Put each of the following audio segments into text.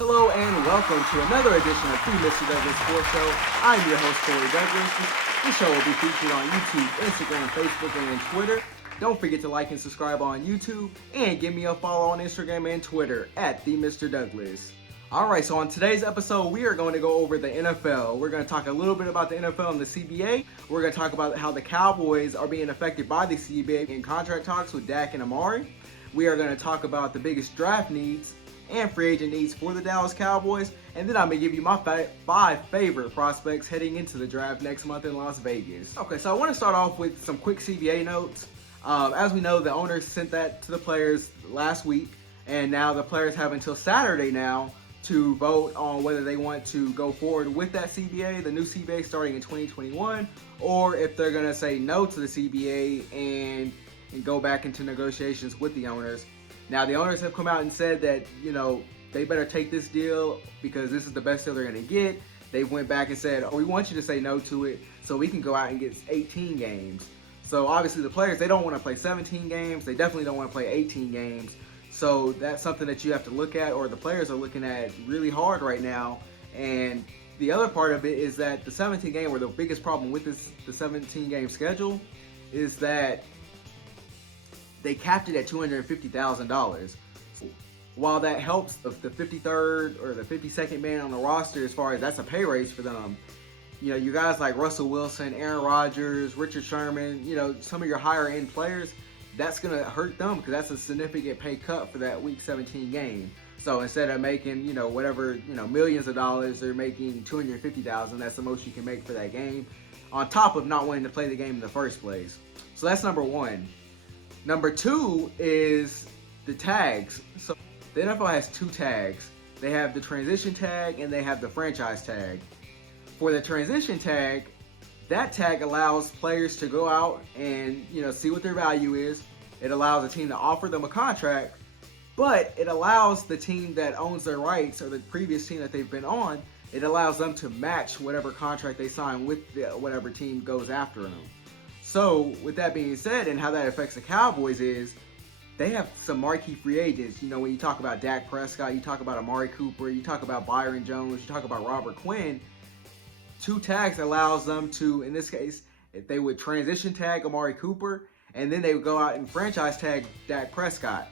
Hello and welcome to another edition of TheMrDouglass Sports Show. I'm your host, Corey Douglas. This show will be featured on YouTube, Instagram, Facebook, and Twitter. Don't forget to like and subscribe on YouTube and give me a follow on Instagram and Twitter at TheMrDouglass. Alright, so on today's episode, we are going to go over the NFL. We're going to talk a little bit about the NFL and the CBA. We're going to talk about how the Cowboys are being affected by the CBA in contract talks with Dak and Amari. We are going to talk about the biggest draft needs and free agent needs for the Dallas Cowboys, and then I'm going to give you my five favorite prospects heading into the draft next month in Las Vegas. Okay, so I want to start off with some quick CBA notes. As we know, the owners sent that to the players last week, and now the players have until Saturday now to vote on whether they want to go forward with that CBA, the new CBA starting in 2021, or if they're going to say no to the CBA and go back into negotiations with the owners. Now, the owners have come out and said that, they better take this deal because this is the best deal they're going to get. They went back and said, we want you to say no to it so we can go out and get 18 games. So, obviously, the players, they don't want to play 17 games. They definitely don't want to play 18 games. So, that's something that you have to look at, or the players are looking at really hard right now. And the other part of it is that the 17 game, or the biggest problem with the 17 game schedule, is that they capped it at $250,000. While that helps the 53rd or the 52nd man on the roster, as far as that's a pay raise for them, you guys like Russell Wilson, Aaron Rodgers, Richard Sherman, some of your higher end players, that's going to hurt them because that's a significant pay cut for that week 17 game. So instead of making, millions of dollars, they're making $250,000. That's the most you can make for that game, on top of not wanting to play the game in the first place. So that's number one. Number two is the tags. So the NFL has two tags. They have the transition tag and they have the franchise tag. For the transition tag, that tag allows players to go out and, see what their value is. It allows a team to offer them a contract, but it allows the team that owns their rights, or the previous team that they've been on, it allows them to match whatever contract they sign with whatever team goes after them. So, with that being said, and how that affects the Cowboys is, they have some marquee free agents. When you talk about Dak Prescott, you talk about Amari Cooper, you talk about Byron Jones, you talk about Robert Quinn. Two tags allows them to, in this case, if they would transition tag Amari Cooper, and then they would go out and franchise tag Dak Prescott.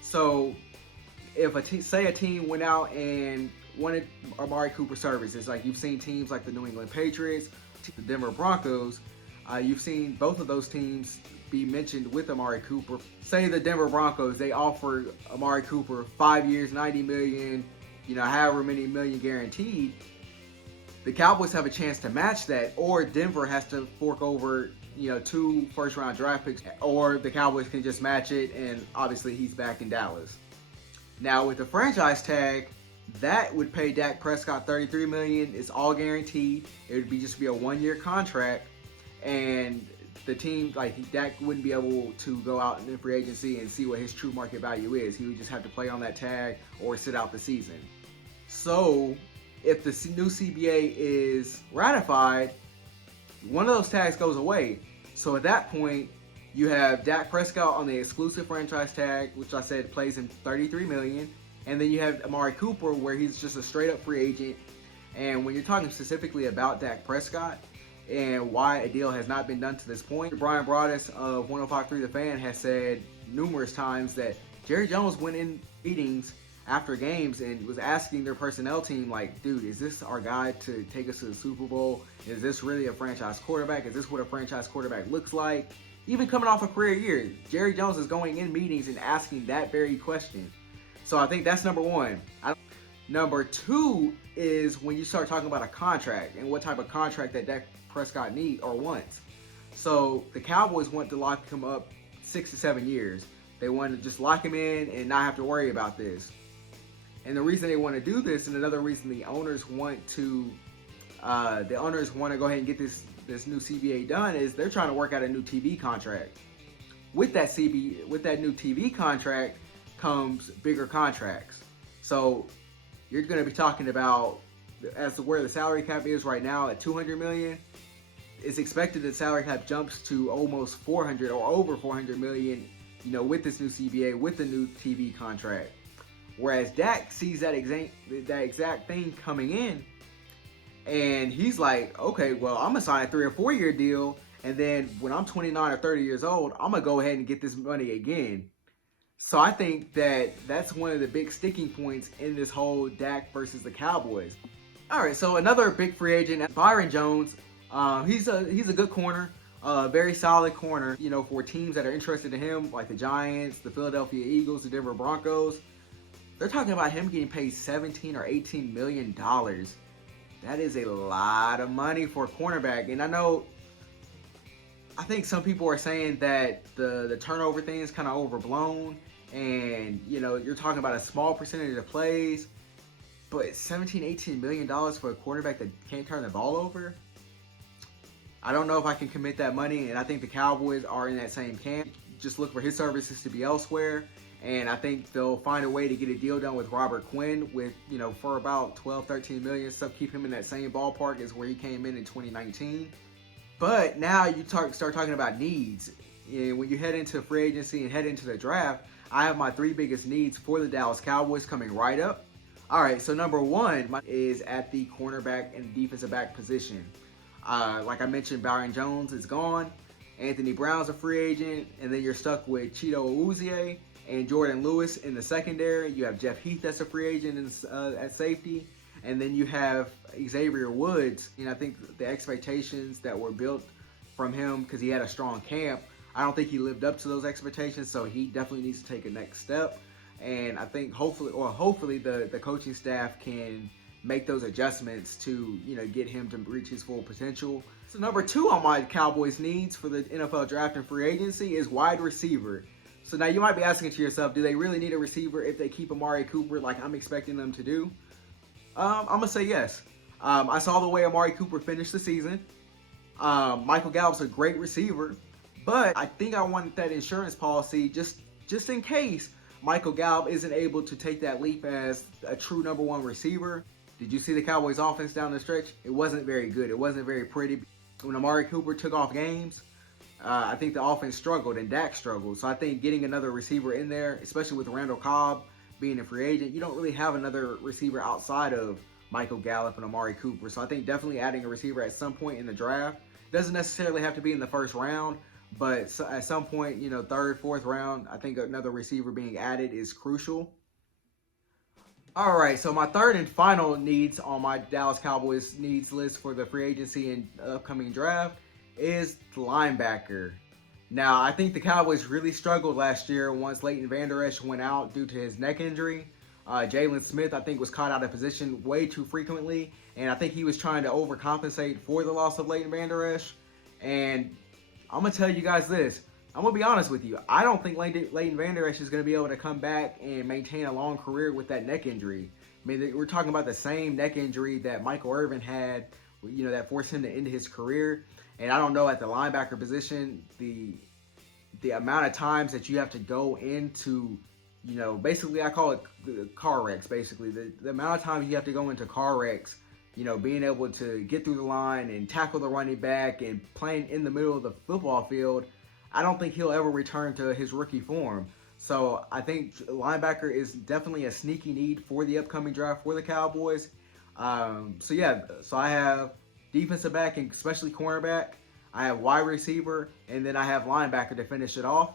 So, if a team went out and wanted Amari Cooper services, like you've seen teams like the New England Patriots, the Denver Broncos, you've seen both of those teams be mentioned with Amari Cooper. Say the Denver Broncos, they offered Amari Cooper 5 years, $90 million, however many million guaranteed. The Cowboys have a chance to match that, or Denver has to fork over, 2 first-round draft picks, or the Cowboys can just match it, and obviously he's back in Dallas. Now, with the franchise tag, that would pay Dak Prescott $33 million. It's all guaranteed. It would just be a 1-year contract. And the team, like Dak, wouldn't be able to go out in free agency and see what his true market value is. He would just have to play on that tag or sit out the season. So, if the new CBA is ratified, one of those tags goes away. So at that point, you have Dak Prescott on the exclusive franchise tag, which I said plays him $33 million. And then you have Amari Cooper, where he's just a straight-up free agent. And when you're talking specifically about Dak Prescott, and why a deal has not been done to this point, Brian Broaddus of 105.3 The Fan has said numerous times that Jerry Jones went in meetings after games and was asking their personnel team, like, dude, is this our guy to take us to the Super Bowl? Is this really a franchise quarterback? Is this what a franchise quarterback looks like? Even coming off a career year, Jerry Jones is going in meetings and asking that very question. So I think that's number one. Number two is when you start talking about a contract and what type of contract that Dak Prescott needs or wants. So the Cowboys want to lock him up 6 to 7 years. They want to just lock him in and not have to worry about this. And the reason they want to do this, and another reason the owners want to go ahead and get this new CBA done, is they're trying to work out a new TV contract. With that new TV contract comes bigger contracts. So you're going to be talking about, as to where the salary cap is right now at $200 million, it's expected that salary cap jumps to almost 400 or over $400 million, with this new CBA, with the new TV contract. Whereas Dak sees that exact thing coming in, and he's like, okay, well, I'm gonna sign a 3 or 4 year deal, and then when I'm 29 or 30 years old, I'm gonna go ahead and get this money again. So I think that that's one of the big sticking points in this whole Dak versus the Cowboys. All right, so another big free agent, Byron Jones. He's a good corner, very solid corner. You know, for teams that are interested in him, like the Giants, the Philadelphia Eagles, the Denver Broncos, they're talking about him getting paid $17 or $18 million. That is a lot of money for a cornerback. And I think some people are saying that the turnover thing is kind of overblown. And, you know, you're talking about a small percentage of plays. But $17, $18 million for a quarterback that can't turn the ball over? I don't know if I can commit that money. And I think the Cowboys are in that same camp. Just look for his services to be elsewhere. And I think they'll find a way to get a deal done with Robert Quinn with, you know, for about 12, 13 million. So keep him in that same ballpark as where he came in 2019. But now you start talking about needs. And when you head into free agency and head into the draft, I have my 3 biggest needs for the Dallas Cowboys coming right up. All right, so number 1 is at the cornerback and defensive back position. Like I mentioned, Byron Jones is gone. Anthony Brown's a free agent. And then you're stuck with Chido Awuzie and Jordan Lewis in the secondary. You have Jeff Heath that's a free agent at safety. And then you have Xavier Woods. And I think the expectations that were built from him because he had a strong camp, I don't think he lived up to those expectations. So he definitely needs to take a next step. And I think hopefully the coaching staff can make those adjustments to, you know, get him to reach his full potential. So number 2 on my Cowboys needs for the NFL draft and free agency is wide receiver. So now you might be asking to yourself, do they really need a receiver if they keep Amari Cooper like I'm expecting them to do? I'm going to say yes. I saw the way Amari Cooper finished the season. Michael Gallup's a great receiver, but I think I wanted that insurance policy just in case Michael Gallup isn't able to take that leap as a true number 1 receiver. Did you see the Cowboys offense down the stretch? It wasn't very good. It wasn't very pretty. When Amari Cooper took off games, I think the offense struggled and Dak struggled. So I think getting another receiver in there, especially with Randall Cobb being a free agent, you don't really have another receiver outside of Michael Gallup and Amari Cooper. So I think definitely adding a receiver at some point in the draft. Doesn't necessarily have to be in the first round, but at some point, you know, 3rd, 4th round, I think another receiver being added is crucial. All right, so my 3rd and final needs on my Dallas Cowboys needs list for the free agency and upcoming draft is linebacker. Now, I think the Cowboys really struggled last year once Leighton Vander Esch went out due to his neck injury. Jalen Smith, I think, was caught out of position way too frequently, and I think he was trying to overcompensate for the loss of Leighton Vander Esch. And I'm going to tell you guys this. I'm going to be honest with you. I don't think Leighton Vander Esch is going to be able to come back and maintain a long career with that neck injury. I mean, we're talking about the same neck injury that Michael Irvin had, you know, that forced him to end his career. And I don't know, at the linebacker position, the amount of times that you have to go into, you know, basically I call it car wrecks, basically. The amount of times you have to go into car wrecks, you know, being able to get through the line and tackle the running back and playing in the middle of the football field, I don't think he'll ever return to his rookie form. So I think linebacker is definitely a sneaky need for the upcoming draft for the Cowboys. So I have defensive back and especially cornerback. I have wide receiver, and then I have linebacker to finish it off.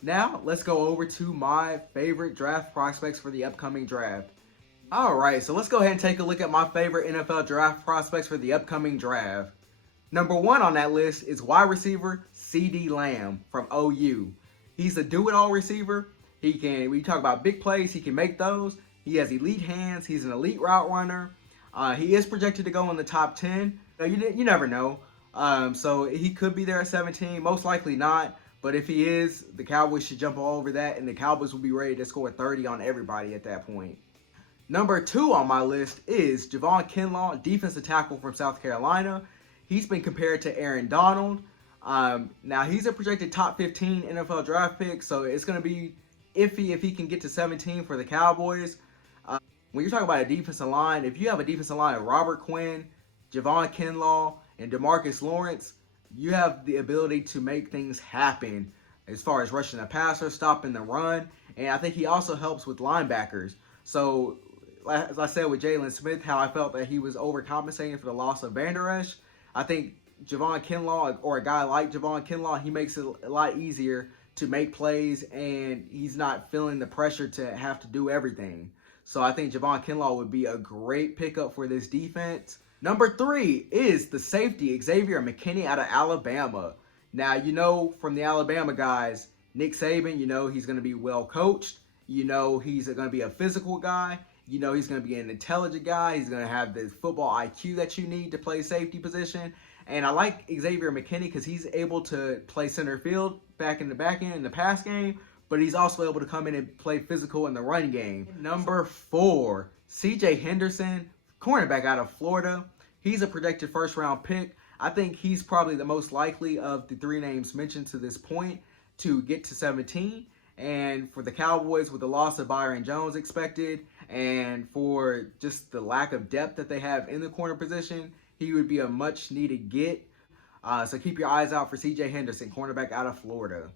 Now, let's go over to my favorite draft prospects for the upcoming draft. All right, so let's go ahead and take a look at my favorite NFL draft prospects for the upcoming draft. Number 1 on that list is wide receiver CeeDee Lamb from OU. He's a do-it-all receiver. When you talk about big plays, he can make those. He has elite hands. He's an elite route runner. He is projected to go in the top 10. Now, you never know. So he could be there at 17. Most likely not. But if he is, the Cowboys should jump all over that, and the Cowboys will be ready to score 30 on everybody at that point. Number 2 on my list is Javon Kinlaw, defensive tackle from South Carolina. He's been compared to Aaron Donald. Now, he's a projected top 15 NFL draft pick, so it's going to be iffy if he can get to 17 for the Cowboys. When you're talking about a defensive line, if you have a defensive line of Robert Quinn, Javon Kinlaw, and DeMarcus Lawrence, you have the ability to make things happen. as far as rushing the passer, stopping the run, and I think he also helps with linebackers. So, as I said with Jalen Smith, how I felt that he was overcompensating for the loss of Van Der Esch, I think Javon Kinlaw, or a guy like Javon Kinlaw, he makes it a lot easier to make plays, and he's not feeling the pressure to have to do everything. So I think Javon Kinlaw would be a great pickup for this defense. Number 3 is the safety, Xavier McKinney out of Alabama. Now, you know from the Alabama guys, Nick Saban, you know he's going to be well coached. You know he's going to be a physical guy. You know he's going to be an intelligent guy. He's going to have the football IQ that you need to play safety position. And I like Xavier McKinney because he's able to play center field back in the back end in the pass game, but he's also able to come in and play physical in the run game. Number 4, CJ Henderson, cornerback out of Florida. He's a projected first-round pick. I think he's probably the most likely of the 3 names mentioned to this point to get to 17. And for the Cowboys, with the loss of Byron Jones expected, and for just the lack of depth that they have in the corner position, he would be a much-needed get. So keep your eyes out for CJ Henderson, cornerback out of Florida.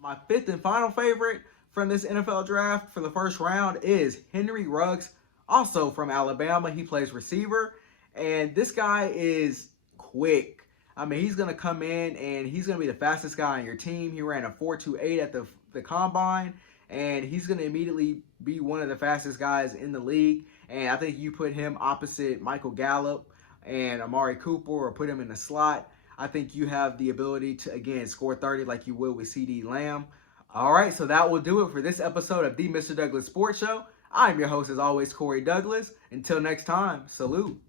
My 5th and final favorite from this NFL draft for the first round is Henry Ruggs, also from Alabama. He plays receiver, and this guy is quick. I mean, he's going to come in, and he's going to be the fastest guy on your team. He ran a 4.28 at the combine, and he's going to immediately be one of the fastest guys in the league. And I think you put him opposite Michael Gallup and Amari Cooper, or put him in the slot, I think you have the ability to, again, score 30 like you would with CeeDee Lamb. All right, so that will do it for this episode of the Mr. Douglass Sports Show. I'm your host, as always, Corey Douglas. Until next time, salute.